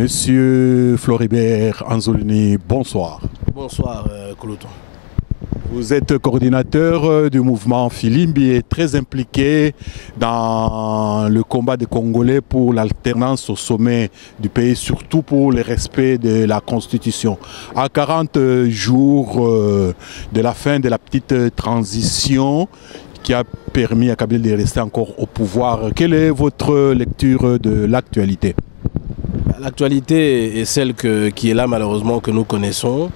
Monsieur Floribert Anzolini, bonsoir. Bonsoir, Coloton. Vous êtes coordinateur du mouvement Filimbi et très impliqué dans le combat des Congolais pour l'alternance au sommet du pays, surtout pour le respect de la Constitution. À 40 jours de la fin de la petite transition qui a permis à Kabila de rester encore au pouvoir, quelle est votre lecture de l'actualité? L'actualité est celle qui est là malheureusement que nous connaissons.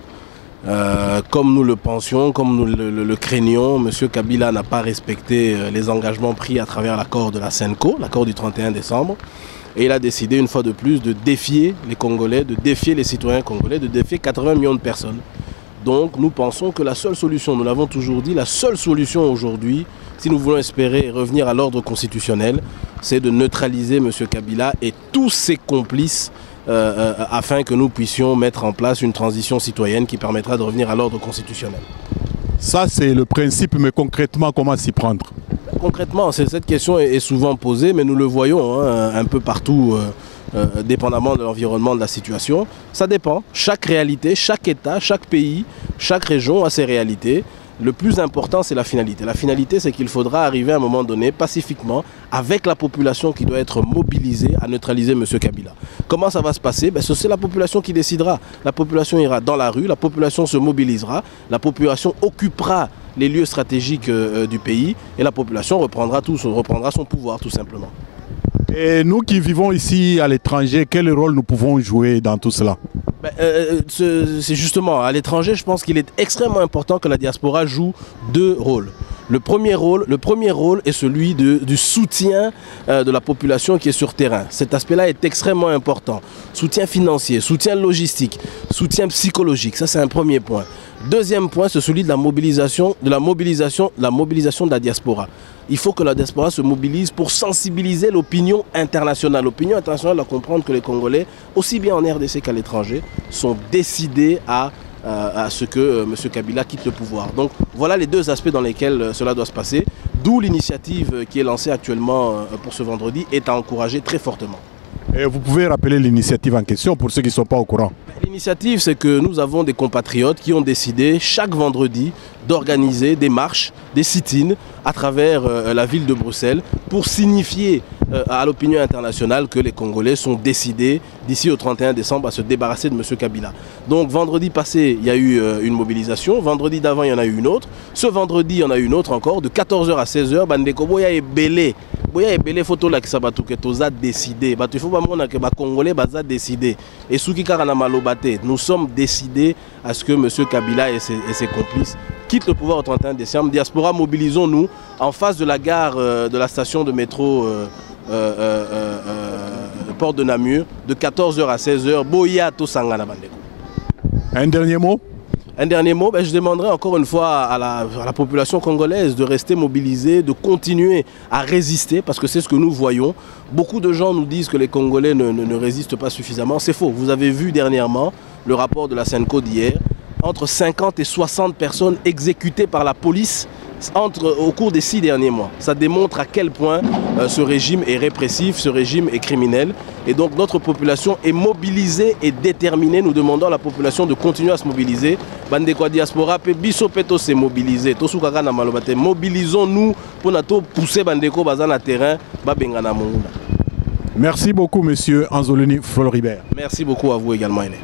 Comme nous le pensions, comme nous le craignions, M. Kabila n'a pas respecté les engagements pris à travers l'accord de la CENCO, l'accord du 31 décembre. Et il a décidé une fois de plus de défier les Congolais, de défier les citoyens congolais, de défier 80 millions de personnes. Donc nous pensons que la seule solution, nous l'avons toujours dit, la seule solution aujourd'hui, si nous voulons espérer revenir à l'ordre constitutionnel, c'est de neutraliser M. Kabila et tous ses complices afin que nous puissions mettre en place une transition citoyenne qui permettra de revenir à l'ordre constitutionnel. Ça, c'est le principe, mais concrètement, comment s'y prendre? Concrètement, cette question est souvent posée, mais nous le voyons un peu partout, dépendamment de l'environnement, de la situation. Ça dépend. Chaque réalité, chaque État, chaque pays, chaque région a ses réalités. Le plus important, c'est la finalité. La finalité, c'est qu'il faudra arriver à un moment donné, pacifiquement, avec la population qui doit être mobilisée à neutraliser M. Kabila. Comment ça va se passer? C'est la population qui décidera. La population ira dans la rue, la population se mobilisera, la population occupera les lieux stratégiques du pays et la population reprendra son pouvoir, tout simplement. Et nous qui vivons ici à l'étranger, quel rôle nous pouvons jouer dans tout cela? C'est justement à l'étranger, je pense qu'il est extrêmement important que la diaspora joue deux rôles. Le premier rôle est celui du soutien de la population qui est sur terrain. Cet aspect-là est extrêmement important. Soutien financier, soutien logistique, soutien psychologique, ça c'est un premier point. Deuxième point, c'est celui de la mobilisation de la diaspora. Il faut que la diaspora se mobilise pour sensibiliser l'opinion internationale. L'opinion internationale doit comprendre que les Congolais, aussi bien en RDC qu'à l'étranger, sont décidés à ce que M. Kabila quitte le pouvoir. Donc voilà les deux aspects dans lesquels cela doit se passer. D'où l'initiative qui est lancée actuellement pour ce vendredi est à encourager très fortement. Et vous pouvez rappeler l'initiative en question pour ceux qui ne sont pas au courant? L'initiative, c'est que nous avons des compatriotes qui ont décidé chaque vendredi d'organiser des marches, des sit-ins à travers la ville de Bruxelles pour signifier à l'opinion internationale que les Congolais sont décidés d'ici au 31 décembre à se débarrasser de M. Kabila. Donc vendredi passé, il y a eu une mobilisation. Vendredi d'avant, il y en a eu une autre. Ce vendredi, il y en a eu une autre encore. De 14h à 16h, Bandeko Boya est belé. Boya est belé photo là qui s'abatou que toza décidé. Il faut pas montrer que les Congolais baza décidé. Et ceux qui karana malobate, nous sommes décidés à ce que M. Kabila et ses complices quittent le pouvoir au 31 décembre. Diaspora, mobilisons-nous en face de la gare de la station de métro Port de Namur de 14h à 16h. Boya to Sangana Bandeko. Un dernier mot? Un dernier mot, je demanderai encore une fois à la population congolaise de rester mobilisée, de continuer à résister, parce que c'est ce que nous voyons. Beaucoup de gens nous disent que les Congolais ne résistent pas suffisamment. C'est faux. Vous avez vu dernièrement le rapport de la CENCO d'hier. Entre 50 et 60 personnes exécutées par la police au cours des 6 derniers mois. Ça démontre à quel point ce régime est répressif, ce régime est criminel. Et donc notre population est mobilisée et déterminée. Nous demandons à la population de continuer à se mobiliser. Bandeko diaspora, biso peto se mobiliser. Mobilisons-nous pour pousser Bandeko Bazan à terrain. Merci beaucoup, monsieur Anzolini Floribert. Merci beaucoup à vous également, Aîné.